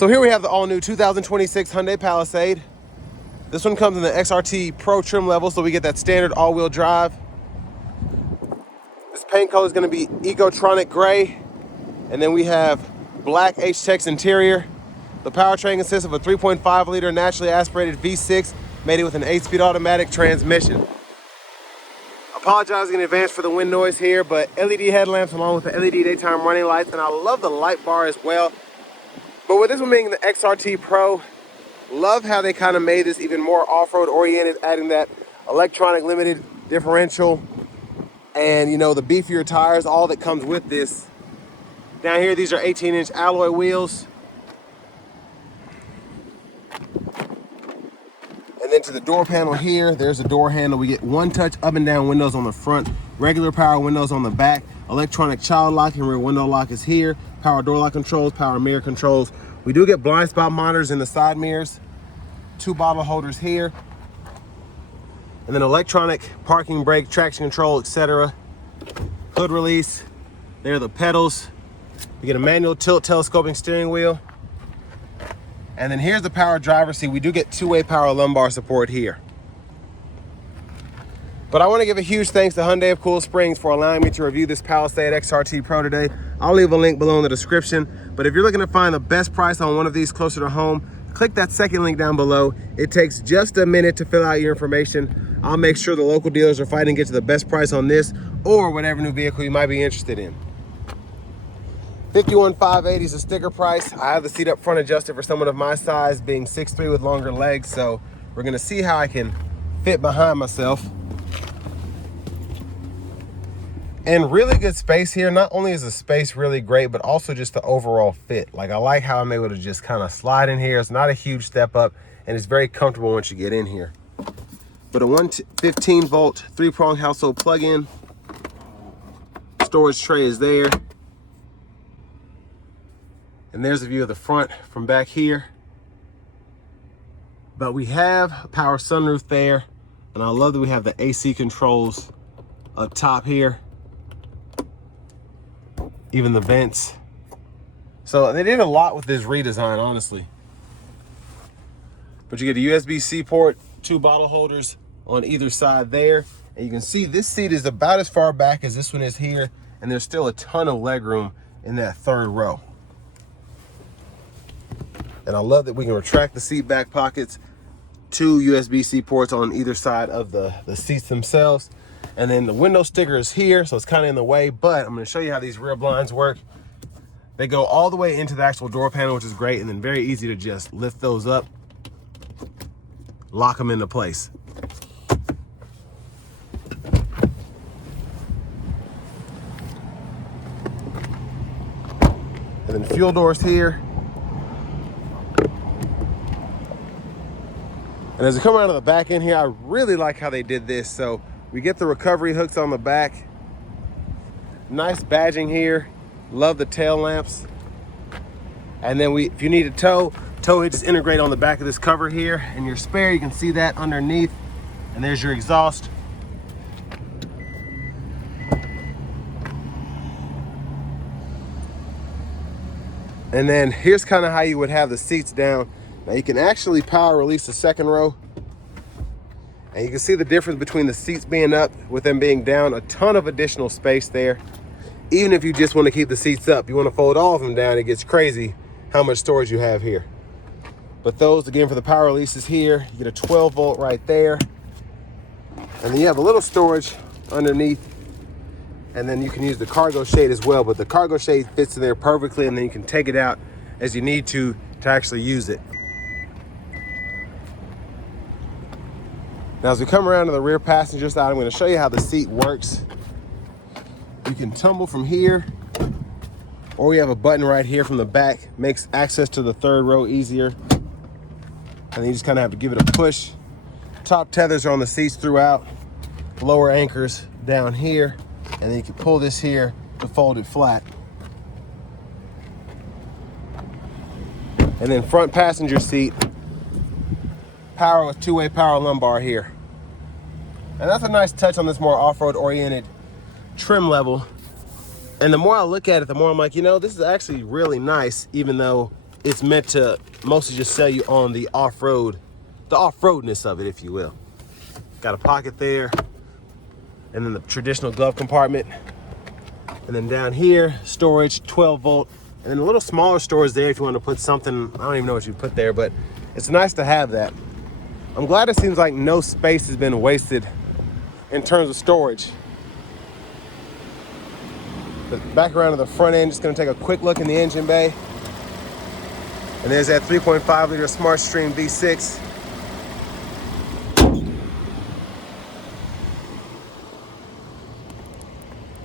So here we have the all-new 2026 Hyundai Palisade. This one comes in the XRT Pro trim level, so we get that standard all-wheel drive. This paint color is going to be Ecotronic Gray, and then we have black H-Tex interior. The powertrain consists of a 3.5-liter naturally aspirated V6 mated with an 8-speed automatic transmission. Apologizing in advance for the wind noise here, but LED headlamps along with the LED daytime running lights, and I love the light bar as well. But with this one being the XRT Pro, love how they kind of made this even more off-road oriented, adding that electronic limited differential and, you know, the beefier tires, all that comes with this. Down here, these are 18-inch alloy wheels. And then to the door panel here, there's a door handle. We get one-touch up and down windows on the front, regular power windows on the back, electronic child lock and rear window lock is here, power door lock controls, power mirror controls. We do get blind spot monitors in the side mirrors, 2 bottle holders here, and then electronic parking brake, traction control, etc. Hood release, there are the pedals. We get a manual tilt telescoping steering wheel. And then here's the power driver's seat. We do get 2-way power lumbar support here. But I want to give a huge thanks to Hyundai of Cool Springs for allowing me to review this Palisade XRT Pro today. I'll leave a link below in the description. But if you're looking to find the best price on one of these closer to home, click that second link down below. It takes just a minute to fill out your information. I'll make sure the local dealers are fighting to get you the best price on this or whatever new vehicle you might be interested in. $51,580 is the sticker price. I have the seat up front adjusted for someone of my size, being 6'3" with longer legs, so we're gonna see how I can fit behind myself. And really good space here. Not only is the space really great, but also just the overall fit. Like, I like how I'm able to just kind of slide in here. It's not a huge step up, and it's very comfortable once you get in here. But a 15-volt 3-prong household plug-in. Storage tray is there. And there's a view of the front from back here. But we have a power sunroof there. And I love that we have the AC controls up top here. Even the vents. So they did a lot with this redesign, honestly. But you get a USB-C port, 2 bottle holders on either side there. And you can see this seat is about as far back as this one is here. And there's still a ton of leg room in that 3rd row. And I love that we can retract the seat back pockets, 2 USB-C ports on either side of the seats themselves. And then the window sticker is here, so it's kind of in the way, but I'm going to show you how these rear blinds work. They go all the way into the actual door panel, which is great, and then very easy to just lift those up, lock them into place. And then fuel doors here. And as we come around to the back end here, I really like how they did this. So we get the recovery hooks on the back. Nice badging here. Love the tail lamps. And then if you need a tow hitches integrate on the back of this cover here. And your spare, you can see that underneath. And there's your exhaust. And then here's kind of how you would have the seats down. Now you can actually power release the 2nd row. And you can see the difference between the seats being up with them being down. A ton of additional space there. Even if you just want to keep the seats up, you want to fold all of them down, it gets crazy how much storage you have here. But those, again, for the power releases here, you get a 12-volt right there. And then you have a little storage underneath. And then you can use the cargo shade as well. But the cargo shade fits in there perfectly, and then you can take it out as you need to actually use it. Now, as we come around to the rear passenger side, I'm going to show you how the seat works. You can tumble from here, or we have a button right here from the back. Makes access to the 3rd row easier. And then you just kind of have to give it a push. Top tethers are on the seats throughout. Lower anchors down here. And then you can pull this here to fold it flat. And then front passenger seat. Power with 2-way power lumbar here. And that's a nice touch on this more off-road oriented trim level. And the more I look at it, the more I'm like, you know, this is actually really nice, even though it's meant to mostly just sell you on the off-roadness of it, if you will. Got a pocket there, and then the traditional glove compartment. And then down here, storage, 12 volt, and then a little smaller storage there if you want to put something, I don't even know what you put there, but it's nice to have that. I'm glad it seems like no space has been wasted in terms of storage. But back around to the front end, just gonna take a quick look in the engine bay. And there's that 3.5 liter SmartStream V6.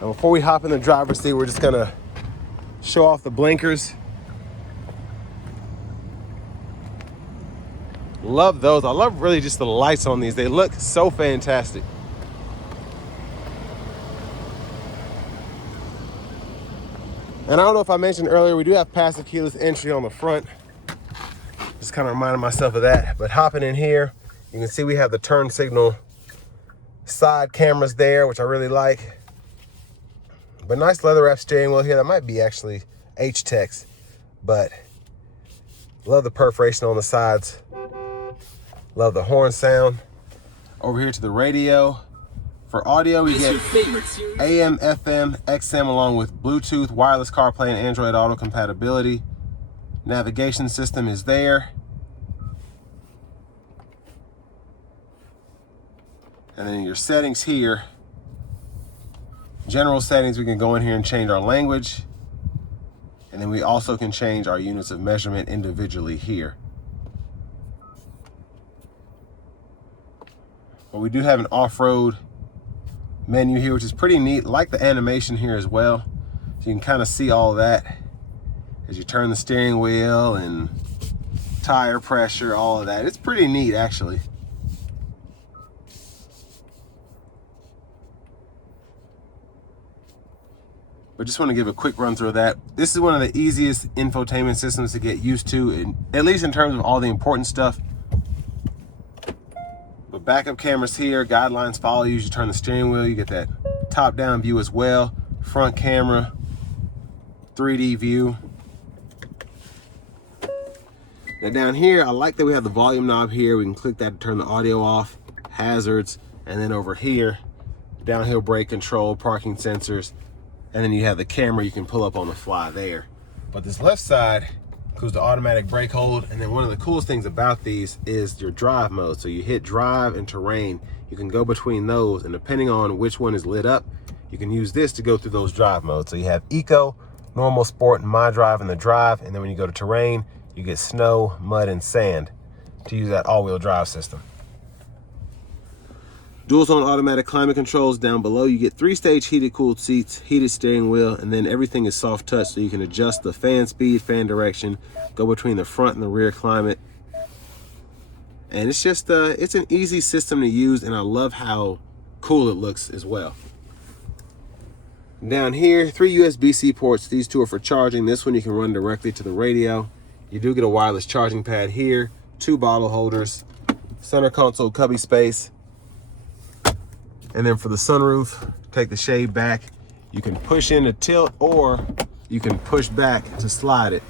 And before we hop in the driver's seat, we're just gonna show off the blinkers. Love those. I love really just the lights on these. They look so fantastic. And I don't know if I mentioned earlier, we do have passive keyless entry on the front. Just kind of reminding myself of that. But hopping in here, you can see we have the turn signal side cameras there, which I really like. But nice leather wrap steering wheel here. That might be actually H-Tex, but love the perforation on the sides. Love the horn sound. Over here to the radio. For audio, we get AM, FM, XM, along with Bluetooth, wireless CarPlay, and Android Auto compatibility. Navigation system is there. And then your settings here. General settings, we can go in here and change our language. And then we also can change our units of measurement individually here. But we do have an off-road menu here, which is pretty neat. I like the animation here as well. So you can kind of see all of that as you turn the steering wheel and tire pressure, all of that. It's pretty neat, actually. But just want to give a quick run through of that. This is one of the easiest infotainment systems to get used to, at least in terms of all the important stuff. But backup cameras here, guidelines follow you as you turn the steering wheel. You get that top-down view as well. Front camera, 3D view. Now down here, I like that we have the volume knob here. We can click that to turn the audio off, hazards, and then over here, downhill brake control, parking sensors, and then you have the camera you can pull up on the fly there. But this left side includes the automatic brake hold, and then one of the coolest things about these is your drive mode. So you hit drive and terrain, you can go between those, and depending on which one is lit up, you can use this to go through those drive modes. So you have eco, normal, sport, and my drive in the drive, and then when you go to terrain, you get snow, mud, and sand to use that all-wheel drive system. Dual zone automatic climate controls down below. You get 3-stage heated cooled seats, heated steering wheel, and then everything is soft touch, so you can adjust the fan speed, fan direction, go between the front and the rear climate. And it's just, it's an easy system to use, and I love how cool it looks as well. Down here, 3 USB-C ports. These 2 are for charging. This one you can run directly to the radio. You do get a wireless charging pad here, 2 bottle holders, center console cubby space. And then for the sunroof, take the shade back. You can push in to tilt, or you can push back to slide it.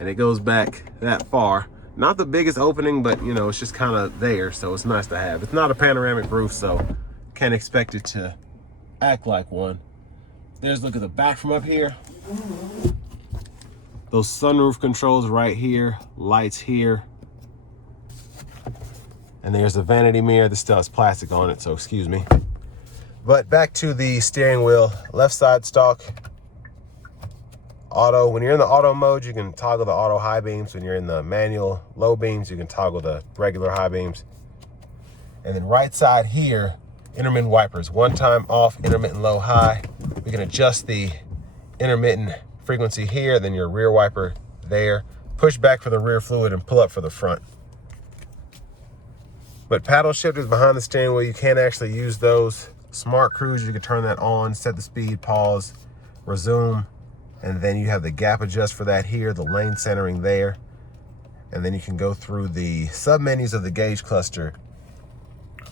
And it goes back that far. Not the biggest opening, but you know, it's just kind of there, so it's nice to have. It's not a panoramic roof, so can't expect it to act like one. There's a look at the back from up here. Those sunroof controls right here, lights here. And there's the vanity mirror. This still has plastic on it, so excuse me. But back to the steering wheel, left side stalk, auto. When you're in the auto mode, you can toggle the auto high beams. When you're in the manual low beams, you can toggle the regular high beams. And then right side here, intermittent wipers. One time off, intermittent low high. We can adjust the intermittent frequency here, then your rear wiper there. Push back for the rear fluid and pull up for the front. But paddle shifters behind the steering wheel, you can't actually use those. Smart cruise, you can turn that on, set the speed, pause, resume, and then you have the gap adjust for that here, the lane centering there. And then you can go through the sub-menus of the gauge cluster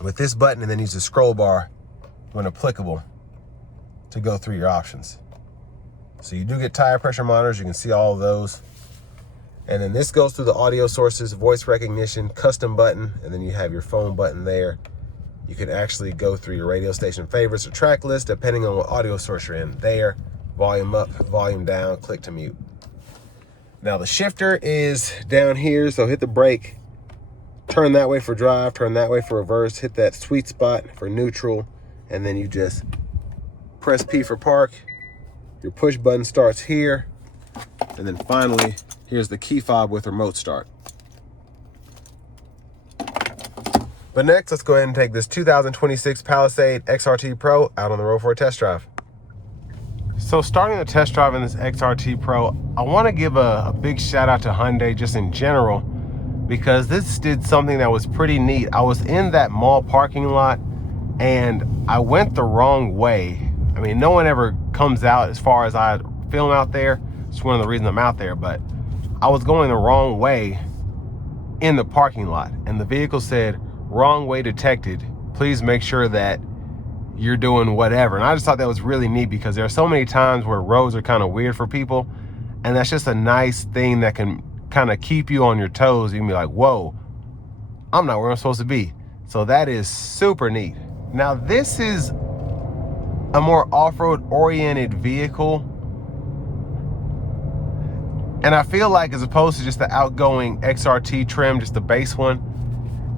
with this button, and then use the scroll bar when applicable to go through your options. So you do get tire pressure monitors. You can see all of those. And then this goes through the audio sources, voice recognition, custom button, and then you have your phone button there. You can actually go through your radio station favorites or track list depending on what audio source you're in there. Volume up, volume down, click to mute. Now the shifter is down here, so hit the brake, turn that way for drive, turn that way for reverse, hit that sweet spot for neutral, and then you just press P for park. Your push button starts here, and then finally, here's the key fob with remote start. But next, let's go ahead and take this 2026 Palisade XRT Pro out on the road for a test drive. So starting the test drive in this XRT Pro, I want to give a big shout out to Hyundai just in general, because this did something that was pretty neat. I was in that mall parking lot and I went the wrong way. I mean, no one ever comes out as far as I film out there. It's one of the reasons I'm out there, but I was going the wrong way in the parking lot and the vehicle said, "Wrong way detected. Please make sure that you're doing whatever." And I just thought that was really neat because there are so many times where roads are kind of weird for people, and that's just a nice thing that can kind of keep you on your toes. You can be like, whoa, I'm not where I'm supposed to be. So that is super neat. Now this is a more off-road oriented vehicle, and I feel like as opposed to just the outgoing XRT trim, just the base one,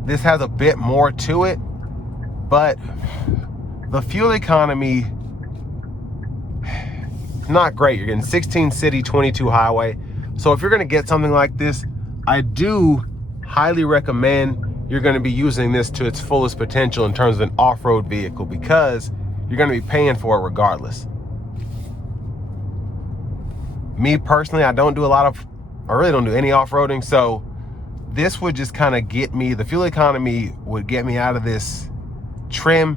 this has a bit more to it, but the fuel economy, not great. You're getting 16 city, 22 highway. So if you're gonna get something like this, I do highly recommend you're gonna be using this to its fullest potential in terms of an off-road vehicle, because you're gonna be paying for it regardless. Me personally, I really don't do any off-roading, so this would just kind of get me, the fuel economy would get me out of this trim.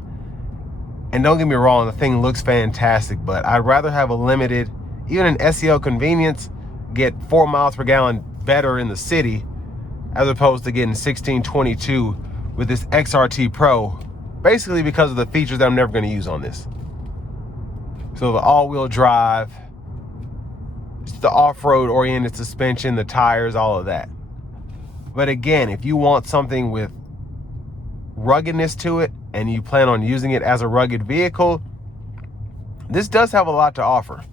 And don't get me wrong, the thing looks fantastic, but I'd rather have a limited, even an SEO convenience, get 4 miles per gallon better in the city, as opposed to getting 1622 with this XRT Pro, basically because of the features that I'm never gonna use on this. So the all-wheel drive, just the off-road oriented suspension, the tires, all of that. But again, if you want something with ruggedness to it and you plan on using it as a rugged vehicle, this does have a lot to offer.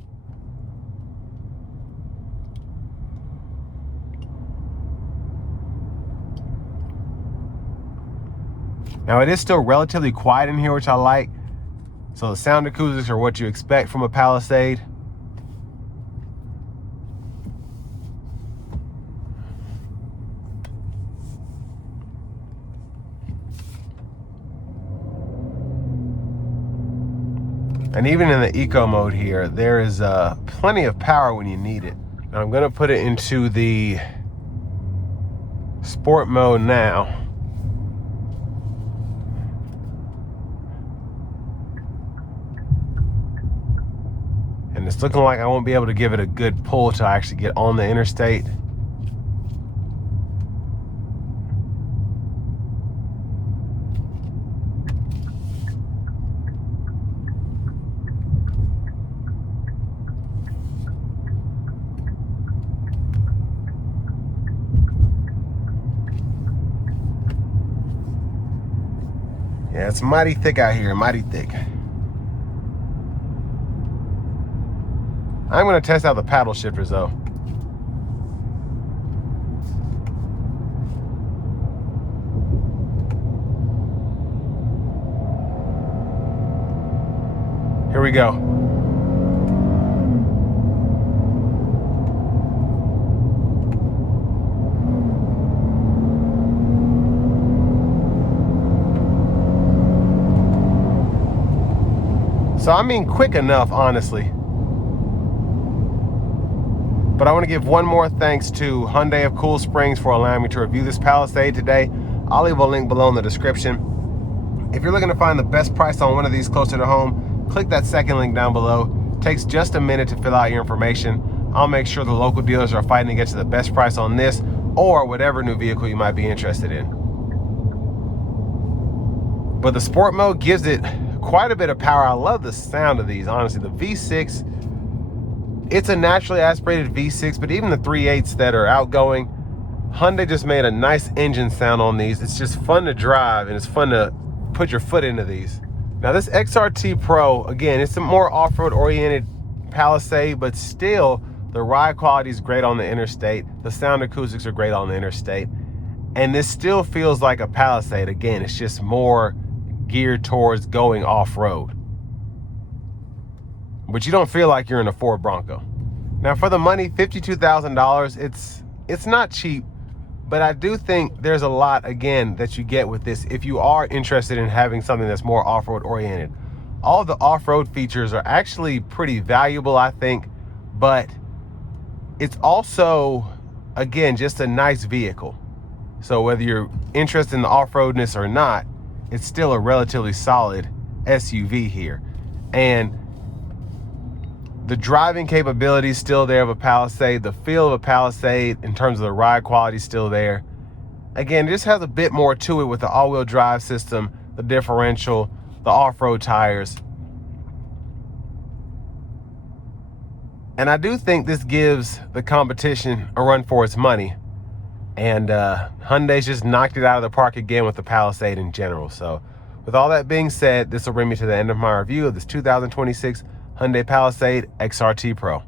Now it is still relatively quiet in here, which I like. So the sound acoustics are what you expect from a Palisade. And even in the eco mode here, there is plenty of power when you need it. Now I'm gonna put it into the sport mode now. And it's looking like I won't be able to give it a good pull till I actually get on the interstate. Yeah, it's mighty thick out here, mighty thick. I'm gonna test out the paddle shifters though. Here we go. So I mean quick enough, honestly. But I want to give one more thanks to Hyundai of Cool Springs for allowing me to review this Palisade today. I'll leave a link below in the description. If you're looking to find the best price on one of these closer to home, click that second link down below. It takes just a minute to fill out your information. I'll make sure the local dealers are fighting to get you the best price on this or whatever new vehicle you might be interested in. But the sport mode gives it quite a bit of power. I love the sound of these, honestly. The V6 It's a naturally aspirated V6, but even the 3.8s that are outgoing, Hyundai just made a nice engine sound on these. It's just fun to drive, and it's fun to put your foot into these. Now this XRT Pro, again, it's a more off-road oriented Palisade, but still the ride quality is great on the interstate. The sound acoustics are great on the interstate. And this still feels like a Palisade. Again, it's just more geared towards going off-road. But you don't feel like you're in a Ford Bronco. Now for the money, $52,000, it's not cheap, but I do think there's a lot, again, that you get with this if you are interested in having something that's more off-road oriented. All the off-road features are actually pretty valuable, I think, but it's also, again, just a nice vehicle. So whether you're interested in the off-roadness or not, it's still a relatively solid SUV here. And the driving capability is still there of a Palisade. The feel of a Palisade in terms of the ride quality is still there. Again, it just has a bit more to it with the all-wheel drive system, the differential, the off-road tires. And I do think this gives the competition a run for its money. And Hyundai's just knocked it out of the park again with the Palisade in general. So with all that being said, this will bring me to the end of my review of this 2026 Hyundai Palisade XRT Pro.